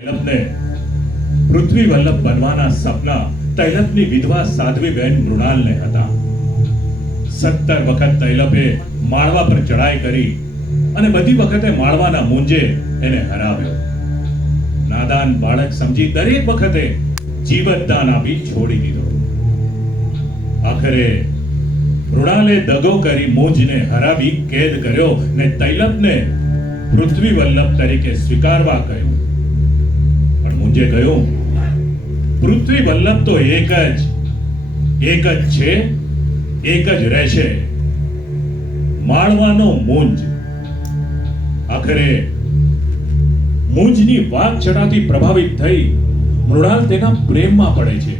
તૈલપને પૃથ્વી વલ્લભ બનવાના સપના તૈલપની વિધવા સાધ્વીબેન મૃણાલને હતા. 17 વખત તૈલપે માળવા પર ચડાઈ કરી અને બધી વખતે માળવાના મુંજે એને હરાવ્યો. નાદાન બાળક સમજી દરેક વખતે જીવતદાન આપી છોડી દીધો. આખરે મૃણાલે દગો કરી મુંજને હરાવી કેદ કર્યો ને તૈલપને પૃથ્વી વલ્લભ તરીકે સ્વીકારવા કહ્યું. પણ મુંજે કહ્યું, પૃથ્વી વલ્લભ તો એક જ છે, એક જ રહેશે, માળવાનો મુંજ. આખરે મુંજની વાત છટાથી પ્રભાવિત થઈ મૃણાલ તેના પ્રેમમાં પડે છે.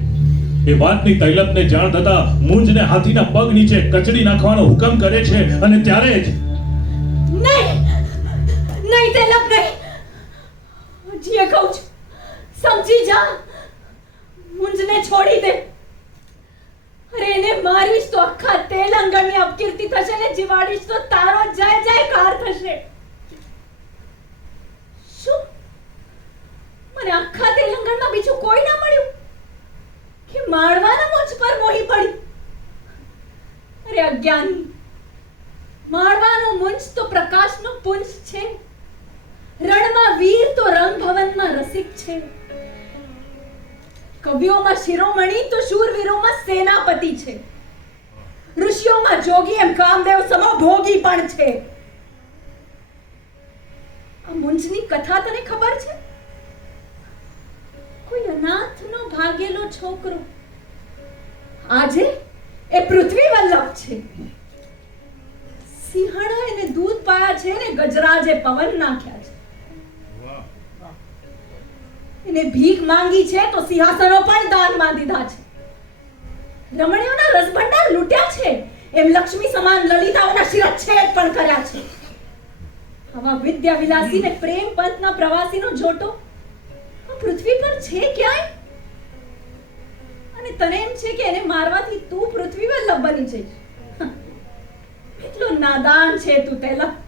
એ વાતની તૈલપને જાણ થતા મુંજને હાથીના પગ નીચે કચડી નાખવાનો હુકમ કરે છે અને ત્યારે જ નહીં તૈલપ નહીં. હજી કહું છું, સમજી જા. મુંજને છોડી દે. અરે એને મારીશ તો આખા તેલંગણની અપકીર્તિ થશે ને જીવાડીશ તો તારો જય જયકાર થશે. શું મને આખા તેલંગણમાં બીજું કોઈ ના મળ્યું કે માળવાના મુંજ પર મોહી પડી? અરે અજ્ઞાની, માળવાનો મુંજ તો પ્રકાશનો પુંજ છે. રણમાં વીર તો રંગભવનમાં રસિક છે. કવિઓમાં શિરોમણી તો શૂરવીરોમાં સેનાપતિ છે. ઋષિઓમાં જોગી એમ કામદેવ સમો ભોગી પણ છે. આ મુંજની કથા તને ખબર છે? કોઈ અનાથનો ભાગેલો છોકરો આજે એ પૃથ્વી વલ્લભ છે. સિંહણે એને દૂધ પાયા છે ને ગજરાજે પવન નાખ્યા છે. એને ભીખ માંગી છે તો સિંહાસનો પણ દાનમાં દીધા છે. રમણીઓના રસભંડાર લૂટ્યા છે એમ લક્ષ્મી સમાન લલિતાઓના શિરચ્છેદ પણ કર્યા છે. આવા વિદ્યા વિલાસી ને પ્રેમ પંથના પ્રવાસીનો જોટો આ પૃથ્વી પર છે ક્યાંય? અને તને એમ છે કે એને મારવાથી તું પૃથ્વી વલ્લભ બની જઈશ? કેટલો નાદાન છે તું તૈલપ.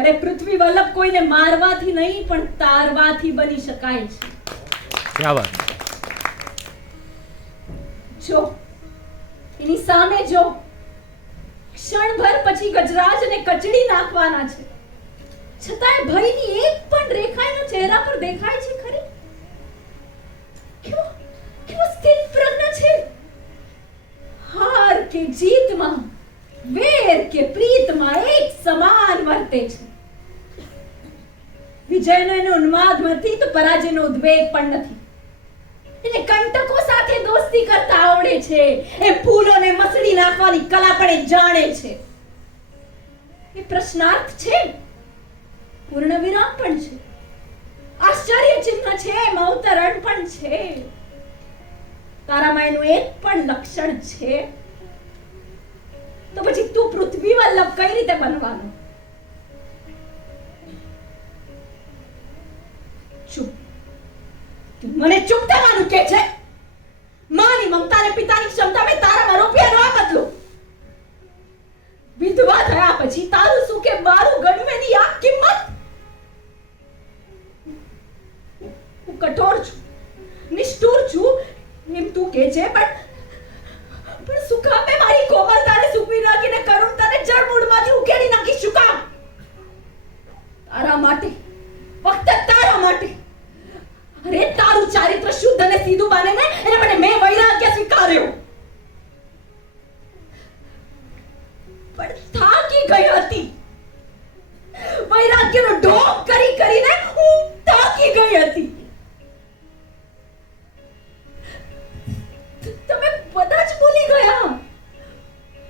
અરે પૃથ્વી વલ્લભ કોઈને મારવાથી નહીં પણ તારવાથી બની શકાય છે. ક્યા વાત. જો એની સામે જો, ક્ષણભર પછી ગજરાજને કચડી નાખવાના છે. છતાંય ભયની એક પણ રેખા એના ચહેરા પર દેખાય છે ખરી? કેવો સ્થિર પ્રજ્ઞ છે. હાર કે જીતમાં, વેર કે પ્રીતમાં એક સમાન વર્તે છે. વિજયનો એનો ઉન્માદ નથી તો પરાજયનો ઉદ્વેગ પણ નથી. એને કંટકો સાથે દોસ્તી કરતા આવડે છે. એ ફૂલોને મસળી નાખવાની કલા પણ એ જાણે છે. એ પ્રશ્નાર્થ છે, પૂર્ણ વિરામ પણ છે, આશ્ચર્ય ચિહ્ન છે, અવતરણ પણ છે. તારામાં એનું એક પણ લક્ષણ છે તો પછી તું પૃથ્વી વલ્લભ કઈ રીતે બનવાનો? ચૂપ. તું મને ચૂપ થવાનું કે છે? માની મમતા ને પિતાની ક્ષમતા મેં તારામાં રૂપિયાનો આ બદલો. વિધવા થયા પછી તારું શું કે મારું ગણ્યું એની આ કિંમત? હું કઠોર છું, નિષ્ઠુર છું એમ તું કે છે, પણ શું કામ મેં મારી કોમળતાને સૂકવી નાખીને કરુણતાને જળમૂળમાંથી ઉકેડી નાખી? શું કામ? તારા માટે, ફક્ત તારા માટે. અરે તારું ચારિત્ર શુદ્ધ અને સીધું બને ને એને મને મેં વૈરાગ્ય સ્વીકાર્યો. પણ થાકી ગઈ હતી. વૈરાગ્યનો ઢોંગ કરી કરીને હું થાકી ગઈ હતી. તમે બધા જ ભૂલી ગયા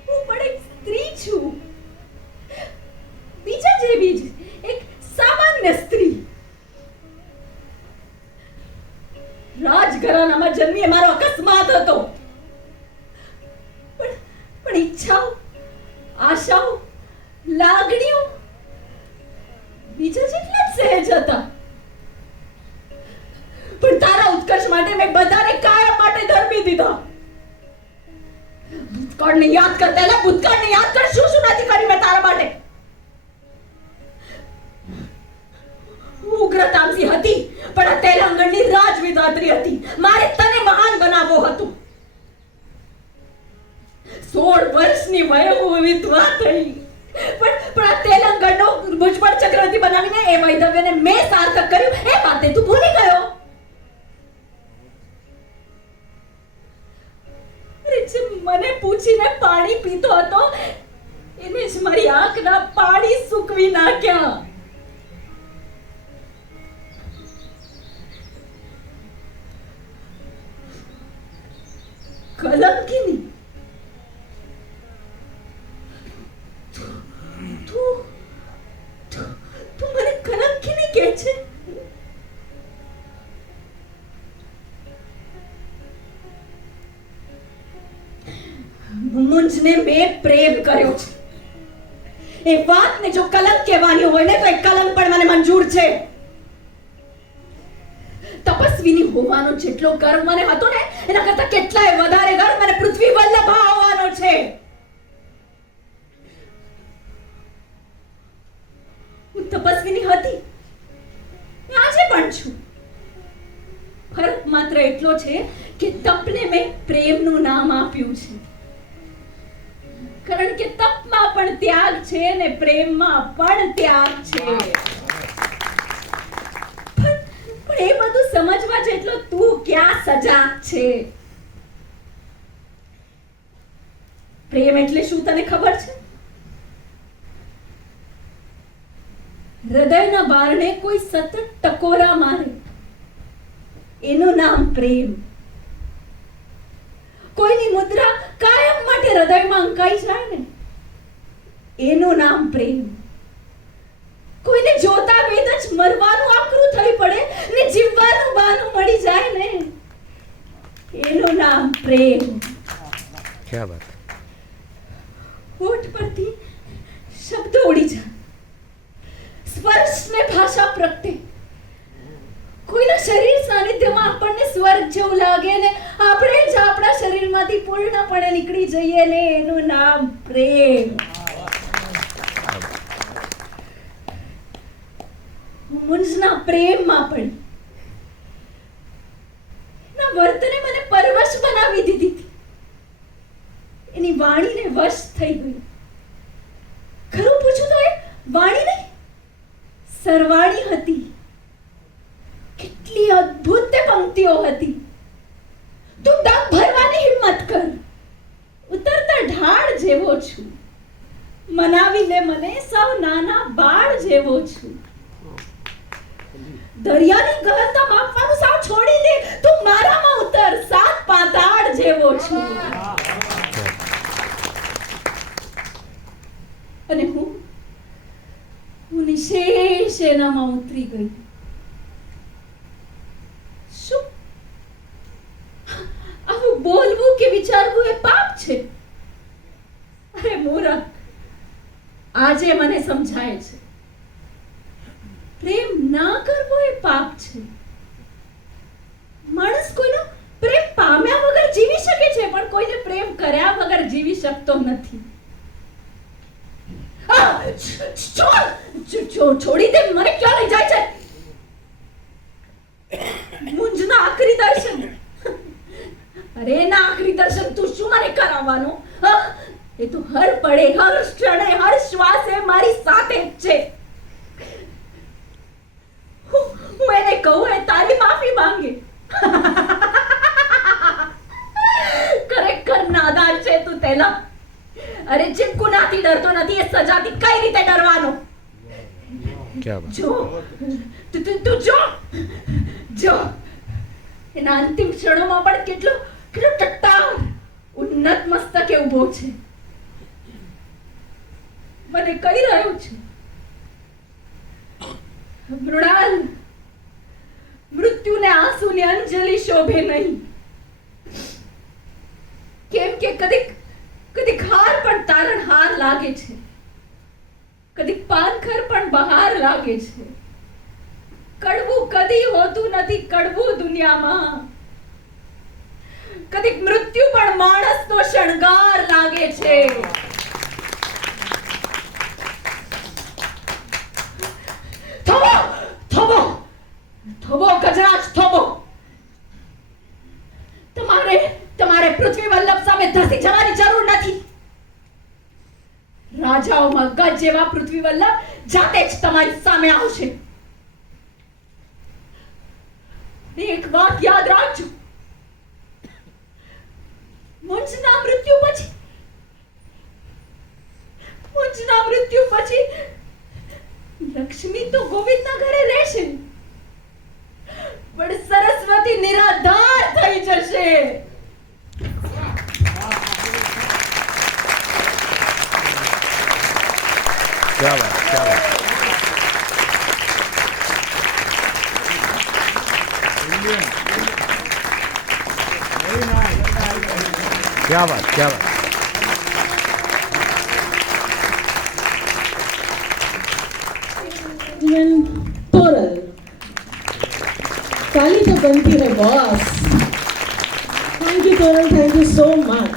હું પણ એક સ્ત્રી છું. બીજા જેવી જ એક સામાન્ય સ્ત્રી. રાજઘરાનામાં જન્મી એ મારો અકસ્માત હતો. પણ ઈચ્છાઓ, આશાઓ, લાગણીઓ બીજા જેટલા જ સહેજ હતા. પણ તારા ઉત્કર્ષ માટે મેં બધાને કાયમ માટે ધરબી દીધા. ભૂતકાળને યાદ કર પહેલા, ભૂતકાળને યાદ કર. શું શું નથી કર્યું મેં તારા માટે? ઉગ્ર તામસી હતી વિધવા થઈ, પણ આ તેલંગણનો ભુજબળ ચક્રવર્તી બનાવીને એ વૈધવ્યને મેં સાર્થક કર્યું, એ વાતે તું ભૂલી ગયો. અરે જે મને પૂછીને પાણી પીતો હતો એને જ મારી આંખના પાણી સૂકવી નાખ્યા. કલંકિની, તું મને કલંકિની કહે છે? મુંજને મેં પ્રેમ કર્યો છે. એ વાતને જો કલંક કહેવાની હોય ને તો એ કલંક પણ મને મંજૂર છે. તપસ્વીની હોવાનો જેટલો ગર્વ મને હતો ને એના કરતા કેટલાય વધારે ગર્વ મને પૃથ્વી વલ્લભા હોવાનો છે. હું તપસ્વીની હતી, આજે પણ છું. ફરક માત્ર એટલો છે કે તપને મેં પ્રેમનું નામ આપ્યું છે, કારણ કે તપમાં પણ ત્યાગ છે ને પ્રેમમાં પણ ત્યાગ છે. પણ એ બધું સમજવા જેટલો તું ક્યાં સજાગ છે? પ્રેમ એટલે શું તને ખબર છે? હૃદયના બારણે કોઈ સતત ટકોરા મારે એનું નામ પ્રેમ. કોઈની મુદ્રા કાયમ માટે હૃદયમાં અંકાઈ જાય ને એનું નામ પ્રેમ. કોઈને જોતા વેદ જ મરવાનું આકરું થઈ પડે ને જીવવાનું બહાનું મળી જાય ને એનું નામ પ્રેમ. ક્યા વાત. હોઠ પરથી શબ્દો ઉડી જાય, સ્પર્શ ને ભાષા પ્રગટે. કોઈના શરીર સાનિધ્યમાં આપણને સ્વર્ગ જેવું લાગે ને આપણે જ આપણા શરીરમાંથી પૂર્ણપણે નીકળી જઈએ ને એનું નામ પ્રેમ. હું મુંજના પ્રેમમાં પડી. એના વર્તને મને પરવશ બનાવી દીધી હતી. એની વાણીને વશ થઈ ગઈ. ખરું પૂછું તો એ વાણી નહીં, સરવાણી હતી. કેટલી અદ્ભુત તે પંક્તિઓ હતી. તું ડગ ભરવાની હિંમત કર, ઉતરતા ઢાળ જેવો છું. મનાવી લે મને સૌ નાના બાળ જેવો છું. દરિયાની ગહનતા માપવાનું સાવ છોડી દે, તું મારામાં ઉતર, સાત પાતાળ જેવો છું. અને હું નિશેષ એનામાં ઉતરી ગઈ. શું આવું બોલવું કે વિચારવું એ પાપ છે? અરે મૂરખ, આજે મને સમજાય છે પ્રેમ ના કરવો એ પાપ છે. માણસ કોઈનો પ્રેમ પામ્યા વગર જીવી શકે છે, પણ કોઈને પ્રેમ કર્યા વગર જીવી શકતો નથી. છોડી દે, મને ક્યાં લઈ જાય છે? મુંજના આખરી દર્શન. અરે ના આખરી દર્શન તું શું મને કરાવવાનો? એ તો હર પડે, હર ક્ષણે, હર શ્વાસે મારી સાથે જ છે. હું એને કહું એ તારી માફી માંગે. ખરેખર નાદાન છે તું તેલા. અરે જે ગુનાથી ડરતો નથી એ સજાથી કઈ રીતે ડરવાનો? ક્યા વાત. જો તું જો એના અંતિમ ક્ષણોમાં પણ કેટલો ટટ્ટાર ઉન્નત મસ્તકે ઊભો છે. મને કહી રહ્યો છે, મૃણાલ, મૃત્યુને આંસુની અંજલિ શોભે નહીં. કેમ કે કદીક હાર પણ તારણહાર લાગે છે, કદીક પાનખર પણ બહાર લાગે છે. કડવું કદી હોતું નથી કડવું દુનિયામાં. કદીક મૃત્યુ પણ માણસનો શણગાર લાગે છે. થોભો થોભો થોભો ગજરાજ થોભો. તમારે પૃથ્વી વલ્લભ સામે ધસી જવાની જરૂર નથી. પરીક્ષાઓમાં ગજ જેવા પૃથ્વી વલ્લભ જાતે જ તમારી સામે આવશે. એક વાત યાદ રાખજો, મુંજના મૃત્યુ પછી લક્ષ્મી તો ગોવિંદના ઘરે રહેશે, પણ સરસ્વતી નિરાધાર થઈ જશે. क्या बात, क्या बात. क्या बात, क्या बात. तोरल काली तो बनती है boss. Thank you Toral, thank you so much.